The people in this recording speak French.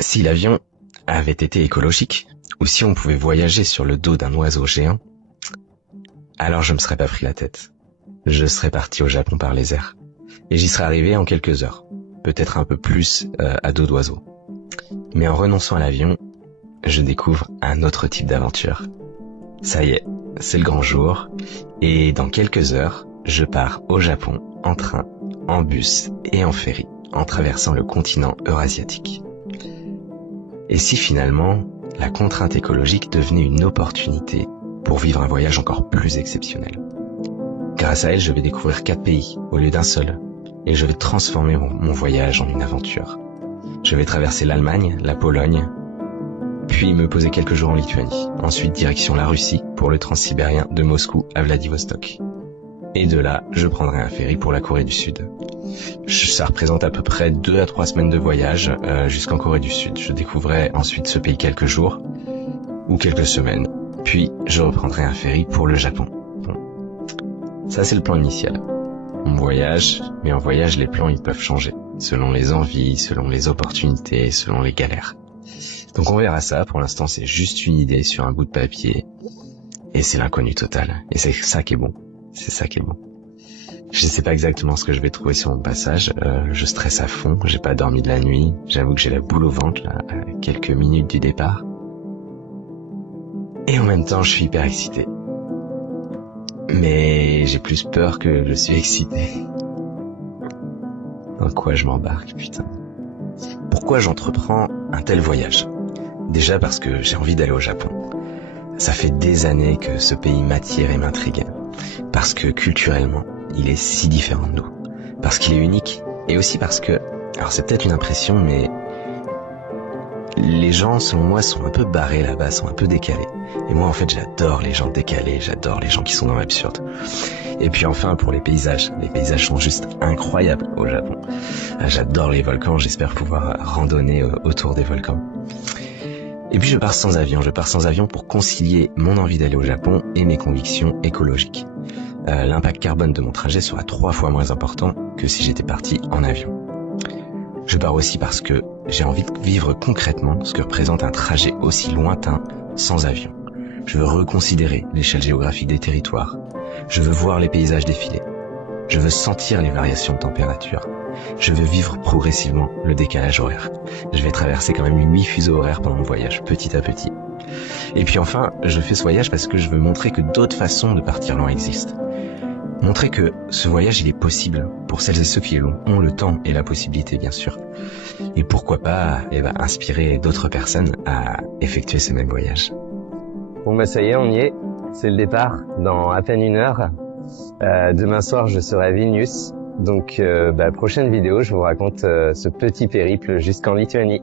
Si l'avion avait été écologique, ou si on pouvait voyager sur le dos d'un oiseau géant, alors je me serais pas pris la tête. Je serais parti au Japon par les airs. Et j'y serais arrivé en quelques heures. Peut-être un peu plus à dos d'oiseau. Mais en renonçant à l'avion, je découvre un autre type d'aventure. Ça y est, c'est le grand jour. Et dans quelques heures, je pars au Japon en train, en bus et en ferry, en traversant le continent eurasiatique. Et si finalement, la contrainte écologique devenait une opportunité pour vivre un voyage encore plus exceptionnel? Grâce à elle, je vais découvrir 4 pays au lieu d'un seul. Et je vais transformer mon voyage en une aventure. Je vais traverser l'Allemagne, la Pologne, puis me poser quelques jours en Lituanie. Ensuite, direction la Russie pour le transsibérien de Moscou à Vladivostok. Et de là, je prendrai un ferry pour la Corée du Sud. Ça représente à peu près 2 à 3 semaines de voyage jusqu'en Corée du Sud. Je découvrirai ensuite ce pays quelques jours ou quelques semaines. Puis, je reprendrai un ferry pour le Japon. Bon. Ça, c'est le plan initial. On voyage, mais en voyage, les plans, ils peuvent changer. Selon les envies, selon les opportunités, selon les galères. Donc on verra ça. Pour l'instant, c'est juste une idée sur un bout de papier. Et c'est l'inconnu total. Et c'est ça qui est bon. C'est ça qui est bon. Je sais pas exactement ce que je vais trouver sur mon passage. Je stresse à fond. J'ai pas dormi de la nuit. J'avoue que j'ai la boule au ventre, là, à quelques minutes du départ. Et en même temps, je suis hyper excité. Mais j'ai plus peur que je suis excité. Dans quoi je m'embarque, putain. Pourquoi j'entreprends un tel voyage? Déjà parce que j'ai envie d'aller au Japon. Ça fait des années que ce pays m'attire et m'intrigue. Parce que culturellement, il est si différent de nous. Parce qu'il est unique. Et aussi parce que, alors c'est peut-être une impression, mais les gens, selon moi, sont un peu barrés là-bas, sont un peu décalés. Et moi, en fait, j'adore les gens décalés, j'adore les gens qui sont dans l'absurde. Et puis enfin, pour les paysages sont juste incroyables au Japon. J'adore les volcans, j'espère pouvoir randonner autour des volcans. Et puis je pars sans avion pour concilier mon envie d'aller au Japon et mes convictions écologiques. L'impact carbone de mon trajet sera 3 fois moins important que si j'étais parti en avion. Je pars aussi parce que j'ai envie de vivre concrètement ce que représente un trajet aussi lointain sans avion. Je veux reconsidérer l'échelle géographique des territoires. Je veux voir les paysages défiler. Je veux sentir les variations de température. Je veux vivre progressivement le décalage horaire. Je vais traverser quand même 8 fuseaux horaires pendant mon voyage, petit à petit. Et puis enfin, je fais ce voyage parce que je veux montrer que d'autres façons de partir loin existent. Montrer que ce voyage, il est possible pour celles et ceux qui ont le temps et la possibilité, bien sûr. Et pourquoi pas inspirer d'autres personnes à effectuer ce même voyage. Bon bah ça y est, on y est. C'est le départ dans à peine 1 heure. Demain soir, je serai à Vilnius. Donc prochaine vidéo, je vous raconte ce petit périple jusqu'en Lituanie.